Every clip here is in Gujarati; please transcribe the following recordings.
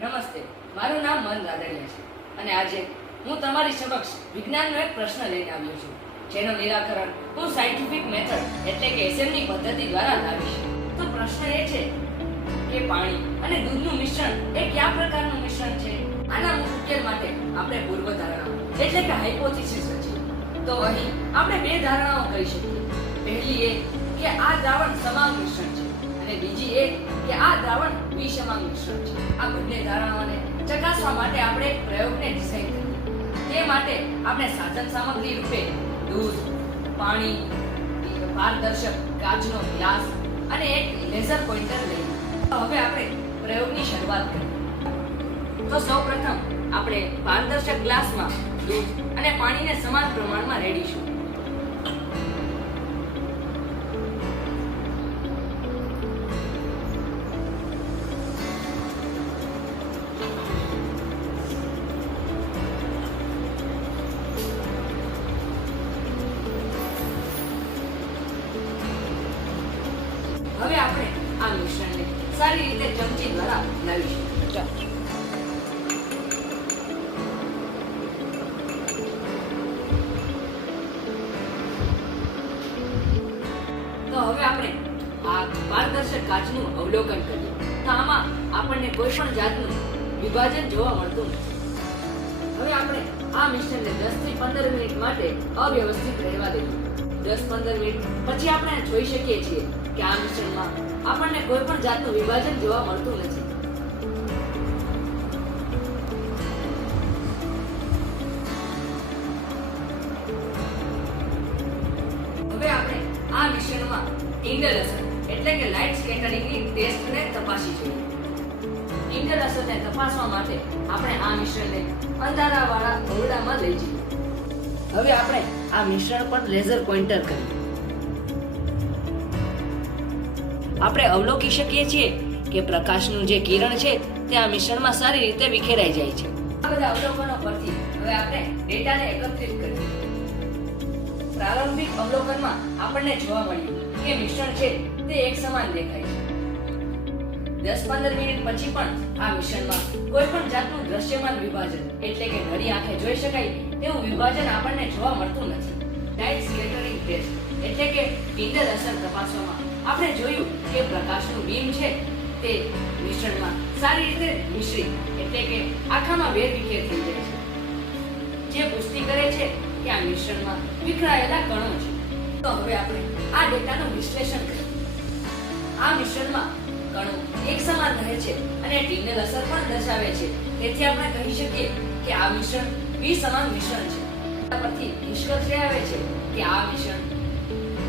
નમસ્તે, મારું નામ મન રાદડિયા છે અને આજે હું તમારી સમક્ષ વિજ્ઞાનનો એક પ્રશ્ન લઈને આવ્યો છું, જેનું નિરાકરણ હું સાયન્ટિફિક મેથડ એટલે કે એસએમની પદ્ધતિ દ્વારા લાવીશ. તો પ્રશ્ન એ છે કે પાણી અને દૂધનું મિશ્રણ એ કયા પ્રકારનું મિશ્રણ છે? આના ઉકેલ માટે આપણે પૂર્વધારણા એટલે કે હાઇપોથિસિસ રચીએ. તો અહીં આપણે બે ધારણાઓ કરી શકીએ. પહેલી એ કે આ દ્રાવણ સમાન મિશ્રણ છે અને બીજી એ કે આ દ્રાવણ વિષમાંગ મિશ્રણ છે. આ બંને ધારણાઓને ચકાસવા માટે આપણે એક પ્રયોગને ડિઝાઇન કરીએ. તે માટે આપણે સાધન સામગ્રી રૂપે દૂધ, પાણી, પારદર્શક કાચનો ગ્લાસ અને એક લેઝર પોઇન્ટર લઈએ. તો હવે આપણે પ્રયોગની શરૂઆત કરીએ. તો સૌપ્રથમ આપણે પારદર્શક ગ્લાસમાં દૂધ અને પાણીને સમાન પ્રમાણમાં રેડીશું. હવે આપણે આ મિશ્રણને સારી રીતે ચમચી દ્વારા હલાવીશું. તો હવે આપણે આ પારદર્શક કાચનું અવલોકન કરીએ. તો આમાં આપણને કોઈ પણ જાતનું વિભાજન જોવા મળતું નથી. હવે આપણે આ મિશ્રણને 10 થી 15 મિનિટ માટે અવ્યવસ્થિત રહેવા દઈએ. 10-15 મિનિટ પછી આપણે જોઈ શકીએ છીએ કે આ મિશ્રણમાં આપણને કોઈ પણ જાતનું વિભાજન જોવા મળતું નથી. હવે આપણે આ મિશ્રણમાં ટિન્ડલ અસર એટલે કે લાઇટ સ્કેટરિંગની ટેસ્ટને તપાસી જોઈએ. ટિન્ડલ અસરને તપાસવા માટે આપણે આ મિશ્રણને અંધારાવાળા ઓરડામાં લઈ જઈએ. હવે આપણે આ મિશ્રણ પર લેઝર પોઇન્ટર કરીએ. આપણે અવલોકી શકીએ છીએ કે પ્રકાશનું જે કિરણ છે તે આ મિશ્રણમાં સારી રીતે વિખેરાઈ જાય છે. આ બધા અવલોકનો પરથી હવે આપણે ડેટાને એકત્રિત કરીએ. પ્રારંભિક અવલોકનમાં આપણને જોવા મળ્યું કે મિશ્રણ છે તે એક સમાન દેખાય છે. 10-15 મિનિટ પછી પણ આ મિશ્રણમાં કોઈ પણ જાતનું દ્રશ્યમાન વિભાજન એટલે કે નરી આંખે જોઈ શકાય તેવું વિભાજન આપણને જોવા મળતું નથી. લાઇટ સ્કેટરિંગ ટેસ્ટ એટલે કે ટિન્ડલ અસર તપાસવામાં આપણે જોયું કે પ્રકાશનું બીમ છે તે મિશ્રણમાં સારી રીતે મિશ્રિત એટલે કે આખામાં વેરવિખેર થઈ જાય છે, જે પુષ્ટિ કરે છે કે આ મિશ્રણમાં વિખરાયેલા કણો છે. તો હવે આપણે આ ડેટાનું વિશ્લેષણ કરીએ. આ મિશ્રણમાં કણો એક સમાન રહે છે અને ટિન્ડલ અસર પણ દર્શાવે છે. તેથી આપણે કહી શકીએ કે આ મિશ્રણ વિષમાંગ મિશ્રણ છે. આ પરથી નિષ્કર્ષ આવે છે કે આ મિશ્રણ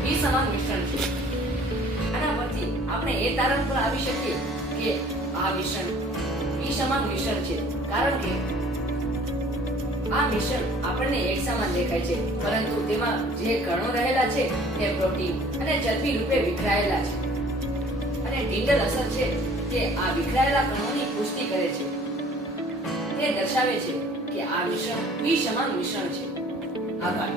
વિષમાંગ મિશ્રણ છે. આના પરથી આપણે એ તારણ પર આવી શકીએ કે આ મિશ્રણ વિષમાંગ મિશ્રણ છે, કારણ કે આ મિશ્રણ આપણને એક સમાન દેખાય છે, પરંતુ તેમાં જે કણો રહેલા છે તે પ્રોટીન અને ચરબી રૂપે વિખરાયેલા છે અને ટિન્ડલ અસર છે તે આ વિખરાયેલા કણોની પુષ્ટિ કરે છે. તે દર્શાવે છે કે આ મિશ્રણ વિષમાંગ મિશ્રણ છે. આભાર.